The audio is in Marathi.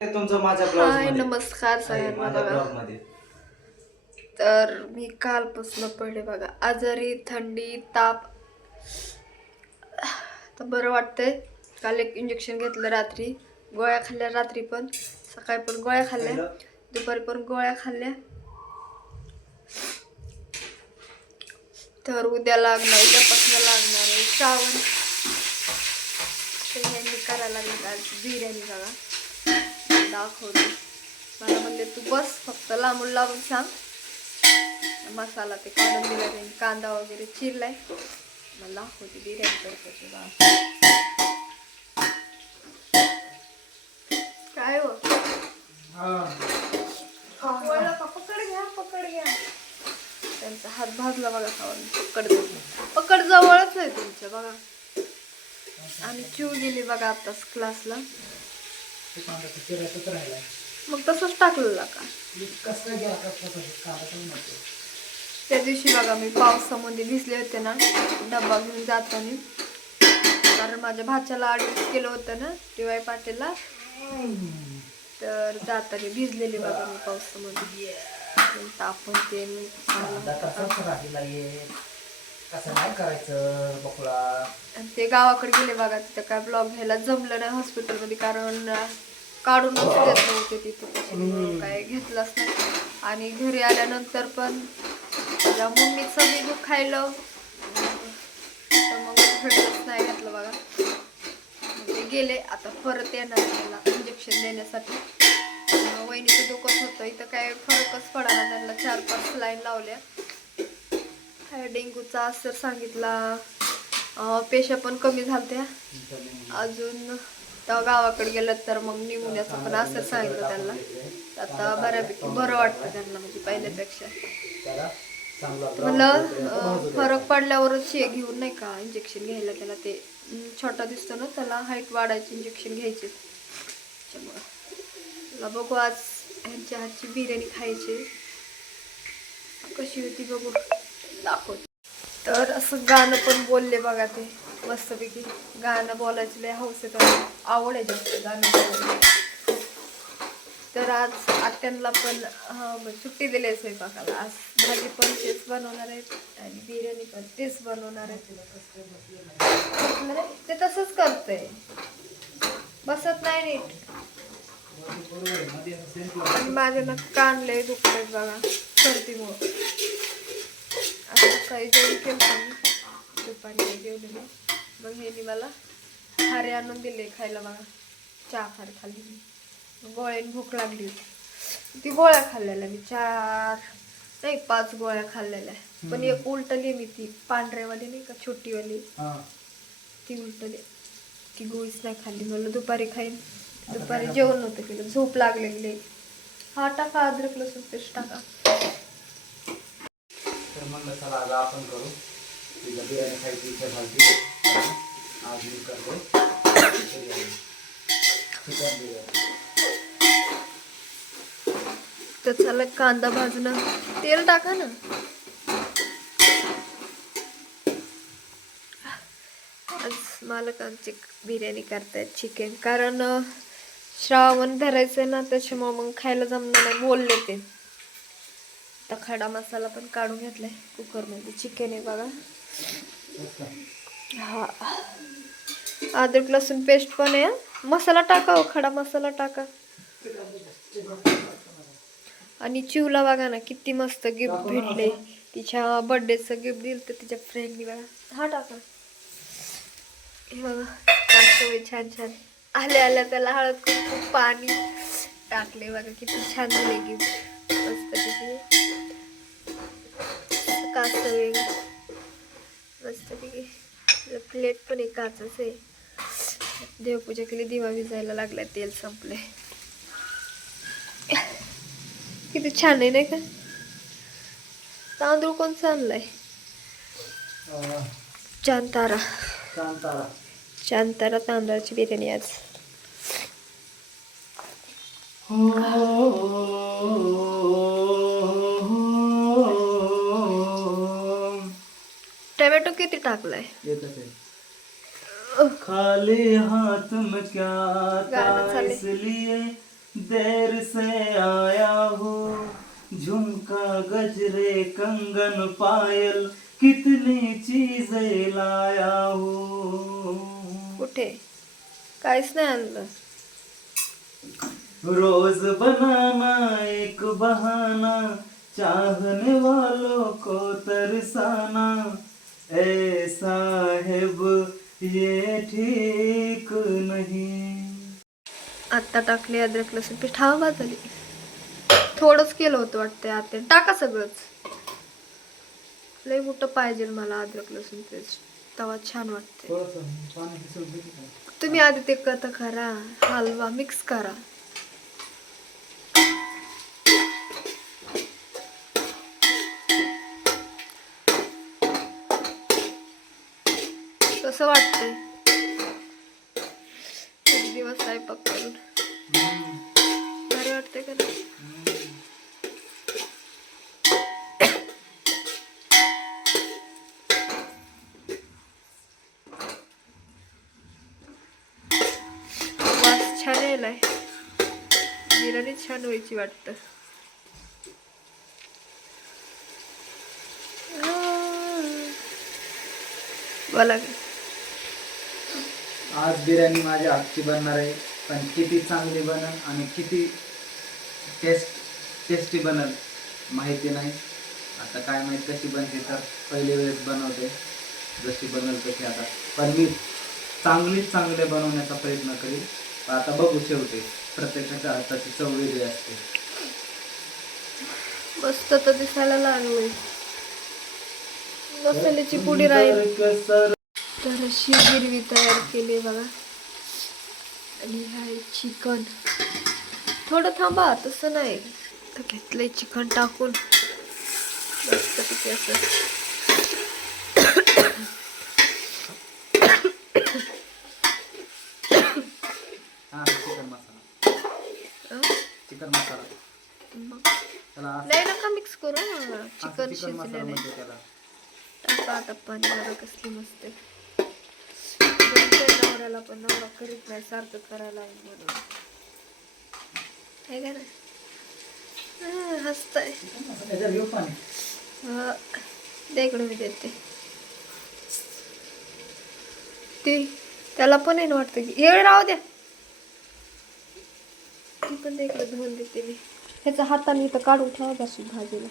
तुमचं माझ्या ब्लाउज हाय मध्ये नमस्कार आहे, सगळ्यांना माझ्या बघा. ब्लॉग मध्ये. तर मी कालपासून पडले बघा आजारी, थंडी ताप. तर बरं वाटतंय. काल एक इंजेक्शन घेतलं रात्री, गोळ्या खाल्ल्या रात्री पण, सकाळी पण गोळ्या खाल्ल्या, दुपारी पण गोळ्या खाल्ल्या. तर उद्यापासून लागणार आहे श्रावण. तर ह्यांनी करायला लागले आज बिर्याणी बघा. दाखवते. मला म्हणले तू बस फक्त लांबून लांबून सांग. मसाला ते काढून दिला त्यांनी, कांदा वगैरे चिरलाय. मला दाखवते बिर्याणी करते बघा. काय हो पकड घ्या. त्यांचा हात भाजला बघा खाऊन. पकड जवळच आहे तुमच्या बघा. आणि चिव गेली बघा आताच क्लासला. मग तसंच टाकलेला का त्या दिवशी बघा मी पावसामध्ये भिजले होते ना डब्बा घेऊन जाताना. कारण माझ्या भाच्याला ऍडमिट केलं होतं ना टी.वाय. पाटीलला. तर जाताना भिजलेली बघा मी पावसामध्ये. तापून ते ते गावाकडे गेले बघा. तिथं काय ब्लॉग घ्यायला जमलं नाही हॉस्पिटलमध्ये, कारण काढूनच देत नव्हते तिथं, काय घेतलंच नाही. आणि घरी आल्यानंतर पण माझ्या मम्मीचं बी दुखायलं, तर मग भेटलंच नाही घेतलं बघा. ते गेले आता परत येणार त्याला इंजेक्शन देण्यासाठी. वहिनीचं दुखत होतं, इथं काय फरकच पडाना. त्यांना 4-5 लाईन लावल्या. काय डेंग्यूचा असर सांगितला. पेशा पण कमी झालत्या अजून. तेव्हा गावाकडे गेलं तर मग निमोनियाचं पण असर सांगितलं त्यांना. आता बऱ्यापैकी बरं वाटतं त्यांना, म्हणजे पहिल्यापेक्षा. मला फरक पडल्यावरच हे घेऊन नाही का इंजेक्शन घ्यायला. त्याला ते छोटा दिसतो ना, त्याला हाईट वाढायची इंजेक्शन घ्यायचे. त्यामुळं बघू आज ह्यांच्या हातची बिर्याणी खायची. कशी होती बघू दाखवते. तर असं गाणं पण बोलले बघा ते मस्तपैकी. गाणं बोलायची लय हौस आहे, आवड आहे जास्त गाणं बोलायला. तर आज आत्यांना पण सुट्टी दिली आहे स्वयंपाकाला. आज भाजी पण तेच बनवणार आहेत आणि बिर्याणी पण तेच बनवणार आहेत. ते तसंच करतंय, बसत नाही नीट. आणि माझ्या ना कान लय दुखत बघा सर्दीमुळं. आता काही जेवण केलं दुपारी जेवले मी. मग ह्यांनी मला खारे आणून दिले खायला बघा. चहा खारी खाल्ली मी. गोळ्याने भूक लागली होती. ती गोळ्या खाल्लेल्या मी 4 नाही 5 गोळ्या खाल्लेल्या. पण एक उलटली मी, ती पांढऱ्यावाली नाही का छोटीवाली, ती उलटली. ती गोळीच नाही खाल्ली. मला दुपारी खाईन. दुपारी जेवण नव्हतं केलं, झोप लागलेली. हा टाका अद्रक लसूण पेस्ट टाका. तर म्हणलं चला आज आपण करू. तिला बिर्याणी खायची इच्छा झाली. आज मी करतो चिकन बिर्याणी. तर चला कांदा भाजणं, तेल टाका ना. आज मालकांची बिर्याणी करतायत चिकन, कारण श्रावण धरायचं ना, त्याच्यामुळे मग खायला जमणार नाही बोलले ते. आता खडा मसाला पण काढून घेतलाय कुकरमध्ये. चिकन आहे बघा. हा अद्रक लसूण पेस्ट पण आहे. मसाला टाका हो, खडा मसाला टाका. आणि चिवला बघा ना किती मस्त गिफ्ट भेटले. तिच्या बर्थडेचं गिफ्ट दिलं तर तिच्या फ्रेंडनी बघा. हा टाका. हे बघा कासवे छान छान आल्या आल्या त्याला हळद कुंकू पाणी टाकले बघा. किती छान दिले गिफ्ट मस्त पैकी. कासवे मस्त पैकी. प्लेट पण एक काचच आहे. देवपूजा केली, दिवा विजायला लागलाय, तेल संपले. किती छान आहे नाही का. तांदूळ कोण आणलाय? चांतारा. चांतारा तांदळाची बिर्याणी आज. टोमॅटो किती टाकलाय? खाली हाथ में क्या था गाणं चाललंय. इसलिए देर से आया हूँ, झुमका गजरे कंगन पायल कितनी चीजें लाया हूँ. कुठे काहीच नाही आणलं. रोज बनाना एक बहाना, चाहने वालों को तरसाना, ए साहेब ये ठीक नहीं. आत्ता टाकले अद्रक लसूण पेस्ट. हा भाजली. थोडंच केलं होतं वाटतं आता. टाका सगळंच. लय मोठं पाहिजे मला अद्रक लसूण पेस्ट, तेव्हा छान वाटते. तुम्ही आधी ते कट करा, हलवा मिक्स करा. कसं वाटतंय एक दिवस स्वयंपाक करून? बरं वाटतंय का नाही? वास छान यायलाय. जिराने छान व्हायची वाटतं. बोला की. आज बिर्याणी माझ्या हातची बनणार आहे, पण किती चांगली बनल आणि किती टेस्टी बनल माहिती नाही. आता काय माहित कशी बनते, तर पहिली वेळेस बनवते, जशी बनल तशी. आता पण मी चांगले बनवण्याचा प्रयत्न करीन. पण आता बघू, शेवटी प्रत्येकाच्या हाताची चव वेगळी असते. मस्त तर दिसायला लागले. मसाल्याची पुडी राहील. तर अशी गिरवी तयार केली बघा. आणि हाय चिकन. थोडं थांबा, तसं नाही. तर घेतलंय चिकन टाकून मस्तपैकी असं. चिकन मसाला नाही नका मिक्स करू. चिकन शिजले नाही. टाका आता पाणी बघा कसली मस्त आहे. नवऱ्याला पण नवरा करीत नाही, सारखं करायला म्हणून आहे का नाही. हसताय. दे इकडे, मी देते. ती त्याला पण आहे ना वाटतं की येळ राहू द्या. ती पण दे इकडे, धुवून देते मी. ह्याचा हाताने इथं काढून ठेवा बसून भाजीला.